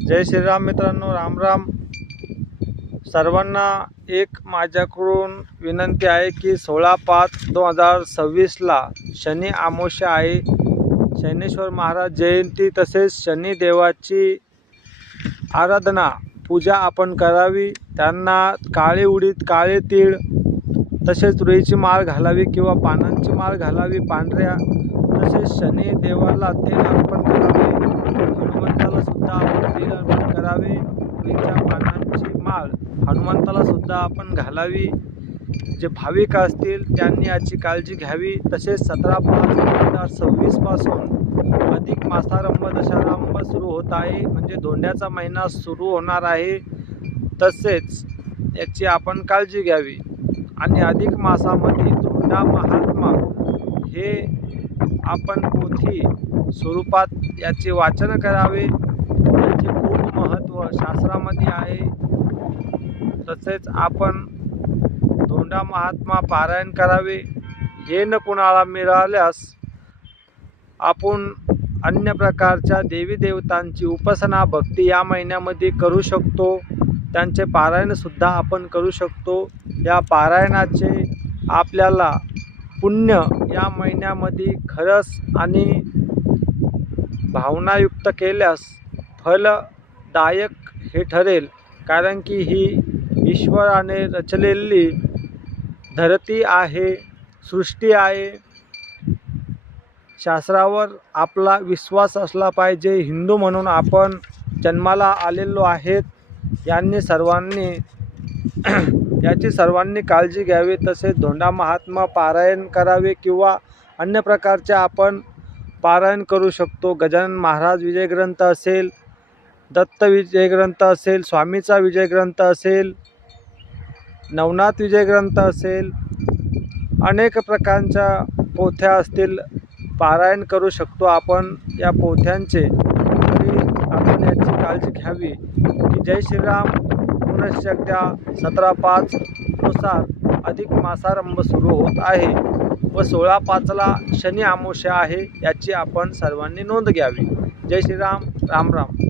जय श्रीराम मित्रांनो, राम राम. सर्वांना एक माझ्याकडून विनंती आहे की 16/5/2026ला शनी अमावस्या आहे. शनेश्वर महाराज जयंती तसेच शनिदेवाची आराधना पूजा आपण करावी. त्यांना काळे उडीद, काळे तीळ तसेच तुरीची माळ घालावी किंवा पानांची माळ घालावी पांढऱ्या. तसेच शनिदेवाला तेल अर्पण करावे. हनुमंताला सुद्धा आपण तेल अर्पण करावे. तुरीच्या पानांची माळ हनुमंताला सुद्धा आपण घालावी. जे भाविक असतील त्यांनी याची काळजी घ्यावी. तसेच 17/5/2026 पासून अधिक मासारंभ दशारांभ सुरू होत आहे, म्हणजे धोंड्याचा महिना सुरू होणार आहे. तसेच याची आपण काळजी घ्यावी. आणि अधिक मासामध्ये धोंडा महात्मा हे आपण पोथी स्वरूपात याचे वाचन करावे. याचे खूप महत्त्व शास्त्रामध्ये आहे. तसेच आपण धोंडा महात्मा पारायण करावे. हे न कुणाला मिळाल्यास आपण अन्य प्रकारच्या देवी देवतांची उपासना भक्ती या महिन्यामध्ये करू शकतो. त्यांचे पारायणसुद्धा आपण करू शकतो. या पारायणाचे आपल्याला पुण्य या महिन्यामध्ये खरंच आणि भावनायुक्त केल्यास फलदायक हे ठरेल. कारण की ही ईश्वराने रचलेली धरती आहे, सृष्टी आहे. शास्त्रावर आपला विश्वास असला पाहिजे. हिंदू म्हणून आपण जन्माला आलेलो आहेत. याची सर्वांनी काळजी घ्यावी. तसेच धोंडा महात्मा पारायण करावे किंवा अन्य प्रकारचे आपण पारायण करू शकतो. गजानन महाराज विजयग्रंथ असेल, दत्त विजयग्रंथ असेल, स्वामीचा विजयग्रंथ असेल, नवनाथ विजयग्रंथ असेल, अनेक प्रकारच्या पोथ्या असतील, पारायण करू शकतो आपण या पोथ्यांचे. तरी आपण याची काळजी घ्यावी. की जय श्रीराम. पुनश्च एकदा 17/5 नुसार अधिक मासारंभ सुरू होत आहे व 16/5ला शनी अमावस्या आहे. याची आपण सर्वांनी नोंद घ्यावी. जय श्रीराम. राम राम.